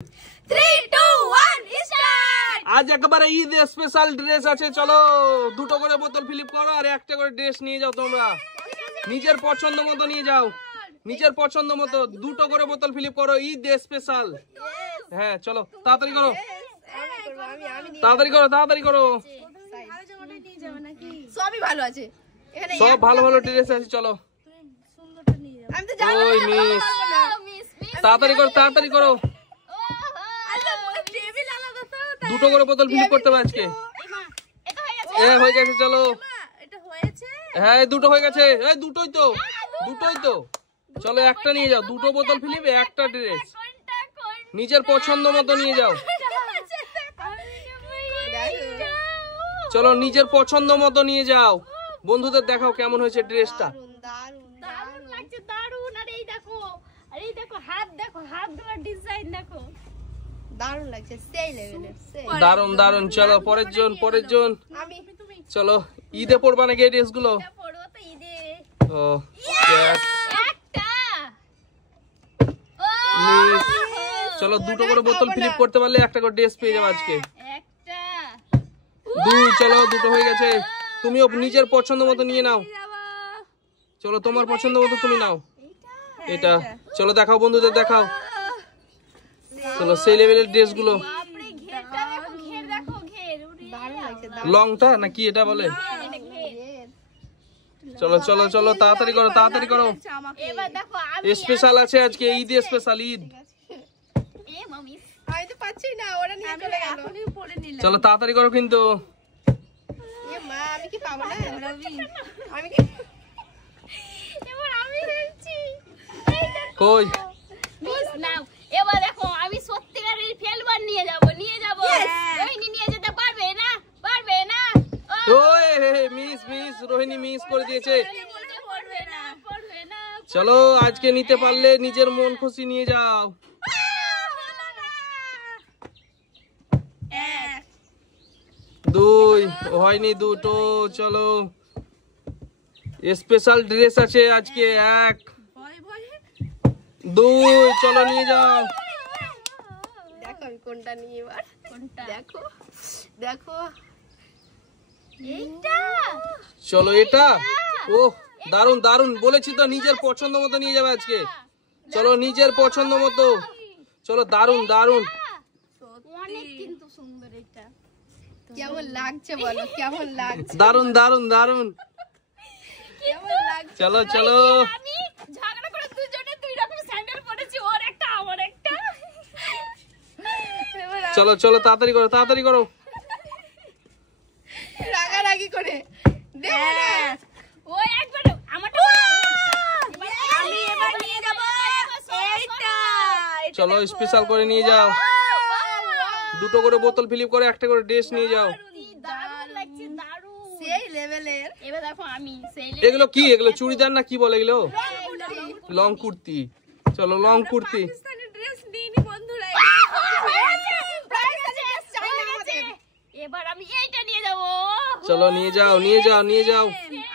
3, 2, 1 start. আজ একেবারে Eid special dress আছে, চলো দুটো করে বোতল ফিলিপ করো আর একটা করে ড্রেস নিয়ে যাও। তোমরা নিজের পছন্দ মতো নিয়ে যাও, নিজের পছন্দ মতো দুটো করে বোতল ফিলিপ করো, ঈদ স্পেশাল। হ্যাঁ চলো তাড়াতাড়ি করো, তাড়াতাড়ি করো, তাড়াতাড়ি করো। সবই ভালো আছে এখানে, সব ভালো ভালো ড্রেস আছে, চলো। আমি তো জানি ওই মিস, তাড়াতাড়ি করো, তাড়াতাড়ি করো। টেবিল আলাদা তো, দুটো করে বোতল ফিলিপ করতে হবে আজকে। হয়ে গেছে, চলো। এটা হয়েছে। হ্যাঁ দুটো হয়ে গেছে, এই দুটোই তো, দুটোই তো। চলো একটা নিয়ে যাও, দুটো বোতল ফিলিপ, একটা ড্রেস, নিজের পছন্দ মতো নিয়ে যাও। চলো নিজের পছন্দ মতো নিয়ে যাও, বন্ধুদের দেখাও কেমন হয়েছে ড্রেসটা। দারুণ লাগছে, দারুণ। আর এই দেখো, আর এই দেখো হাত, দেখো হাতগুলোর ডিজাইন দেখো, দারুণ লাগছে, সেই লেভেলের, সেই দারুন দারুন। চলো পরের জন, পরের জন। তুমি চলো ঈদে পরবা নাকি এই ড্রেস গুলো? পড়ো তো ঈদে। ও yes. একটা মিস, চলো দুটো করে বোতল ফিলিপ করতে পারলে একটা করে ড্রেস পেয়ে যাবে আজকে। একটা দুই, চলো দুটো হয়ে গেছে। তুমিও নিজের পছন্দ মতো নিয়ে নাও, চলো তোমার পছন্দ মতো তুমি নাও। এটা চলো দেখাও, বন্ধুদের দেখাও। চলো সেই লেভেলের ড্রেস গুলো। বাপরে, ঘেরটা দেখো, ঘের দেখো, ঘের দারুণ লাগছে, লংটা নাকি এটা বলে? এটা ঘের। চলো চলো চলো তাড়াতাড়ি করো, তাড়াতাড়ি করো। এবার দেখো আমি স্পেশাল আছে আজকে, ঈদ স্পেশাল, ঈদ। এ মামি, আমি তো পাচ্ছি না, ওরা নিয়ে চলে গেল, এখনই পড়ে নিলাম। চলো তাড়াতাড়ি করো কিন্তু। এ মা, আমি কি পাবো না? আমি কি এবার আমি হচ্ছি, এই দেখো কই মিস নাও। এবার দেখো আমি সত্যিকারের ফেলবার নিয়ে যাব, নিয়ে যাব। রোহিণী নিয়ে যেতে পারবে না, পারবে না। ওই মিস, মিস রোহিণী মিস করে দিয়েছে। পড়বে না, পড়বে না। চলো আজকে নিতে পারলে নিজের মন খুশি নিয়ে যাও। দুই হয়নি, দুটো। চলো স্পেশাল ড্রেস আছে আজকে, এক দুই, চলো নিয়ে যাও। দেখো আমি কোনটা নিই এবার, কোনটা দেখো, দেখো এইটা। চলো এটা, ও দারুন দারুন, বলেছি তো নিজের পছন্দ মতো নিয়ে যাবে আজকে। চলো নিজের পছন্দ মতো, চলো দারুন দারুন। অনেক কিন্তু সুন্দর এটা, কেমন লাগছে বলো, কেমন লাগছে, দারুন দারুন দারুন। কেমন লাগছে। চলো চলো আমি ঝগড়া করে দুজনে দুই রকম স্যান্ডেল পরেছি, ওর একটা আমার একটা। চলো চলো তাড়াতাড়ি করো, তাড়াতাড়ি করো। রাগারাগি করে দেব না, ওই একবার আমারটা আমি এবার নিয়ে যাব এইটা। চলো স্পেশাল করে নিয়ে যাও, দুটো করে বোতল ফিলিপ করে একটা করে ড্রেস নিয়ে যাও। দারুণ লাগছে, দারুণ, সেই লেভেলের। এবার দেখো আমি সেই এগুলো কি, এগুলো চুড়িদার না কি বলে এগুলো? লং কুর্তি। চলো লং কুর্তি। পাকিস্তানি ড্রেস নিইনি বন্ধুরা, এবার আমি এইটা নিয়ে যাব। চলো নিয়ে যাও, নিয়ে যাও, নিয়ে যাও।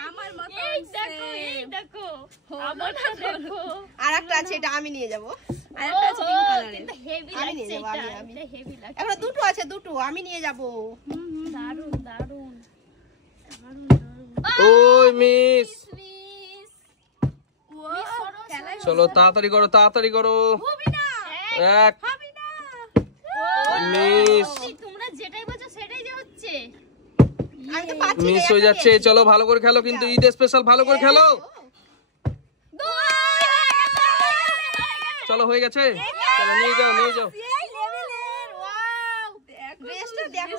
আমার মত এই দেখো, এই দেখো আমারটা দেখো। আরেকটা আছে, এটা আমি নিয়ে যাব। আরেকটা আছে পিঙ্ক কালারের, কিন্তু হেভি লাগছে এটা, এটা হেভি লাগছে। এখন দুটো আছে, দুটো আমি নিয়ে যাব। দারুণ দারুণ দারুণ দারুণ। ওই মিস, মিস চলো তাড়াতাড়ি করো, তাড়াতাড়ি করো। হবে না, এক হবে না। মিস, তোমরা যেটাই বলছো সেটাই যে হচ্ছে, মিস হয়ে যাচ্ছে। চলো ভালো করে খেলো কিন্তু, ঈদ স্পেশাল ভালো করে খেলো। চলো হয়ে গেছে, চলো নিয়ে যাও, নিয়ে যাও। ড্রেসটা দেখো,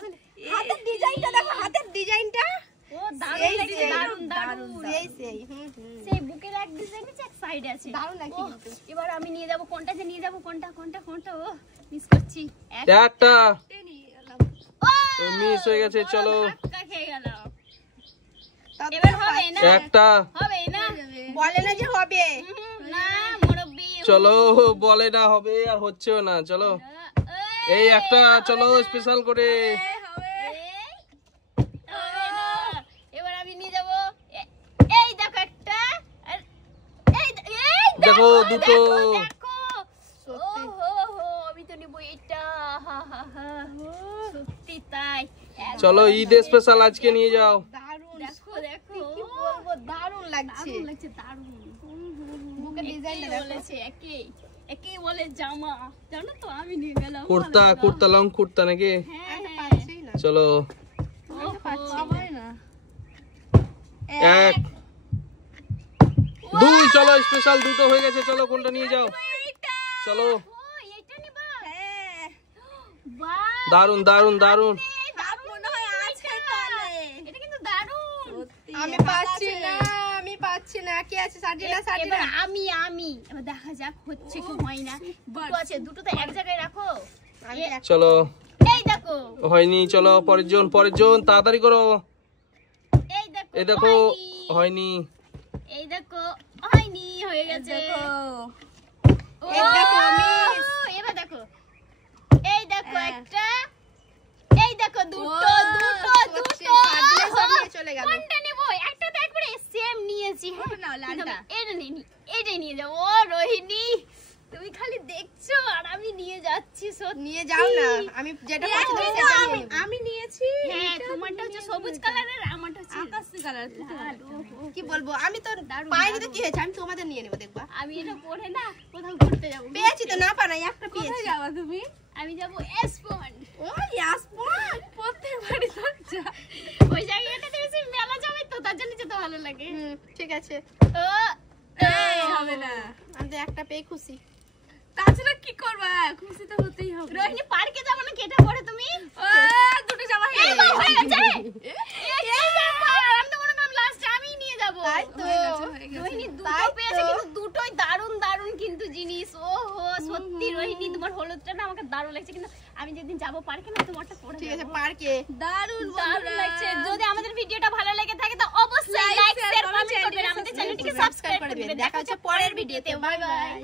হাতের ডিজাইনটা দেখো, হাতের ডিজাইনটা ও দারুণ লাগছে, দারুণ দারুণ, সেই সেই বুকের এক ডিজাইন আছে, এক সাইডে আছে, দারুণ লাগছে কিন্তু। এবার আমি নিয়ে যাব, কোনটা যে নিয়ে যাব, কোনটা কোনটা কোনটা, ও মিস করছি একটা নিয়ে গেলাম, তো মিস হয়ে গেছে। চলো ধাক্কা খেয়ে গেলাম। এবার হবে না, একটা, হবে না, বলে না যে হবে না মুরব্বি। চলো বলে না হবে আর হচ্ছেও না। চলো এই একটা, চলো স্পেশাল করে। এবার আমি নিয়ে যাব, এই দেখো একটা, আর এই দেখো দুটো। দেখো, ওহো হো, আমি তো নিব এইটা। এটা সত্যি তাই। চলো ঈদ স্পেশাল আজকে নিয়ে যাও। দারুণ, দেখো দেখো কি বলবো, দারুণ লাগছে। দারুণ লাগছে, দারুণ। বুকের ডিজাইনটা দেখো। বলেছে একেই বলে জামা, জানো তো আমি নিয়ে গেলাম কুর্তা লং কুর্তা নাকি? হ্যাঁ আমি তো হ্যাঁ পাচ্ছিই না। চলো আমি তো পাচ্ছি না। 1 2 চলো স্পেশাল দুটো হয়ে গেছে, চলো কোনটা নিয়ে যাও? চলো ও এইটা নিবা? হ্যাঁ, বাহ দারুন দারুন দারুন। দারুণ মনে হয় আছে তাহলে, এটা কিন্তু দারুণ। আমি পাচ্ছি না, আমি পাচ্ছি না। কি আছে সাজিনা? এবার সাজিনা আমি এবার দেখা যাক হচ্ছে কি হয় না। দুটো আছে, দুটো তো এক জায়গায় রাখো। আমি এক- চলো এই দেখো হয়নি, চলো পরের জন তাড়াতাড়ি করো। এই দেখো এই দেখো হয়নি। হয়নি। এই দেখো হয়নি, হয়ে গেছে। ও, এই দেখো, miss। এবার দেখো, এই দেখো একটা, এই দেখো দুটো দুটো হচ্ছে, দুটো। সাজিনা সব নিয়ে চলে গেল। কোনটা নেব? একটা তো একবারে সেম নিয়েছি। হ্যাঁ নাও, লালটা। এটাই নিয়ে যাবো। ও রোহিণী, তুমি খালি দেখছো আর আমি নিয়ে যাচ্ছি। সত্যি নিয়ে যাও না, আমি যেটা পছন্দ হয় সেটা নিয়ে নেব। আমি নিয়েছি হ্যাঁ, তোমারটা হচ্ছে সবুজ কালারের, আমারটা হচ্ছে আকাশি কালার। লাল। কি বলবো, আমি তো পাইনি তো কি হয়েছে, আমি তোমাদের নিয়ে নেবো, দেখবা। আমি এটা পরে না কোথাও ঘুরতে যাবো। পেয়েছি তো, না পারাই একটা কোথায় পেয়েছি। যাবা তুমি? আমি যাবো এসপন। ওই আসপন। প্রত্যেকবারই তো যা। ওই জায়গাটাতে বেশি মেলা যাবে তো, তার জন্য যেতে ভালো লাগে। ঠিক আছে, ও, এই হবে না। আমি তো একটা পেয়ে খুশি। তাছাড়া কি করবা? খুশি তো হতেই হবে। রোহিণী পার্কে যাবো না, কেটে পড়ে তুমি? ও, দুটো জামা হয়ে এই গেল। বাবা, হয়ে গেছে। এই ব্যাপার, আমি তো মনে করলাম লাস্টে আমিই নিয়ে যাবো। তাই তো। হয়ে গেছে। রোহিণী দুটো তাই তো। পেয়েছে, কিন্তু দুটোই দারুণ দারুণ কিন্তু জিনিস। ওহো সত্যি রোহিণী, তোমার হলুদটা না আমাকে দারুণ লাগছে, কিন্তু আমি যেদিন যাবো পার্কে না তোমারটা পরে ঠিক আছে, যাবো। পার্কে। দারুণ দারুণ বন্ধুরা। লাগছে। যদি আমাদের ভিডিওটা ভালো লেগে থাকে তো অবশ্যই Like, like share, share comment, comment করবেন, চ্যানেলটিকে আমাদের চ্যানেলটিকে সাবস্ক্রাইব সাবস্ক্রাইব করে করে দেবেন। দেবেন। দেখা হচ্ছে পরের ভিডিওতে। Bye bye.